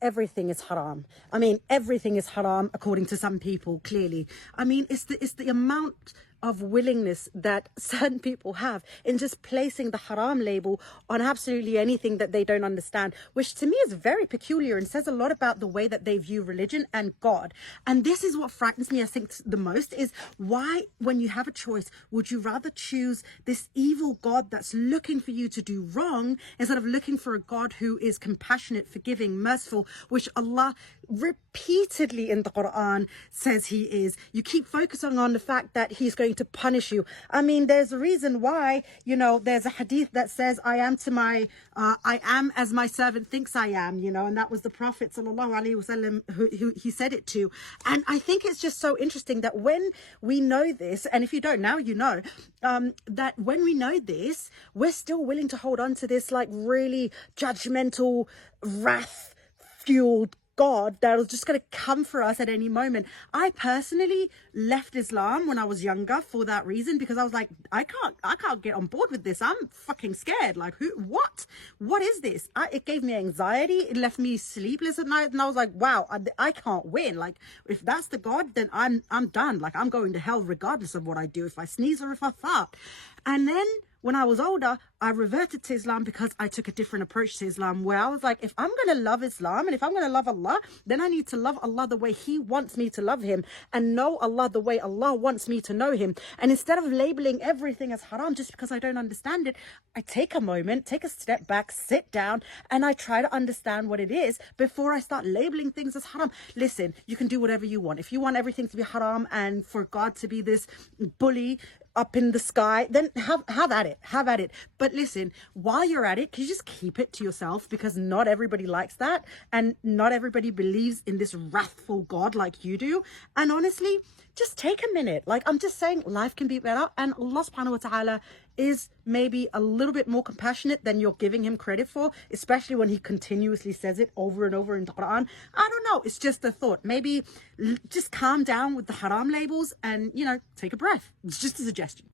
everything is haram. I mean, everything is haram according to some people, clearly. I mean, it's the amount of willingness that certain people have in just placing the haram label on absolutely anything that they don't understand, which to me is very peculiar and says a lot about the way that they view religion and God. And this is what frightens me, I think, the most, is why, when you have a choice, would you rather choose this evil God that's looking for you to do wrong instead of looking for a God who is compassionate, forgiving, merciful, which Allah repeatedly in the Quran says he is. You keep focusing on the fact that he's going to punish you. I mean, there's a reason why, there's a hadith that says, I am as my servant thinks I am, and that was the Prophet sallallahu alaihi wasallam who he said it to. And I think it's just so interesting that when we know this, and if you don't now, that when we know this, we're still willing to hold on to this like really judgmental, wrath-fueled God that was just going to come for us at any moment. I personally left Islam when I was younger for that reason, because I was like, I can't get on board with this. I'm fucking scared. Like, what is this? It gave me anxiety. It left me sleepless at night. And I was like, wow, I can't win. Like, if that's the God, then I'm done. Like, I'm going to hell regardless of what I do, if I sneeze or if I fart. And then when I was older, I reverted to Islam because I took a different approach to Islam, where I was like, if I'm going to love Islam and if I'm going to love Allah, then I need to love Allah the way he wants me to love him and know Allah the way Allah wants me to know him. And instead of labeling everything as haram just because I don't understand it, I take a moment, take a step back, sit down, and I try to understand what it is before I start labeling things as haram. Listen, you can do whatever you want. If you want everything to be haram and for God to be this bully up in the sky, then have at it. But listen, while you're at it, can you just keep it to yourself? Because not everybody likes that, and not everybody believes in this wrathful God like you do. And honestly, just take a minute. Like, I'm just saying, life can be better, and Allah subhanahu wa ta'ala is maybe a little bit more compassionate than you're giving him credit for, especially when he continuously says it over and over in the Quran. I don't know, it's just a thought. Maybe just calm down with the haram labels and, take a breath. It's just a suggestion.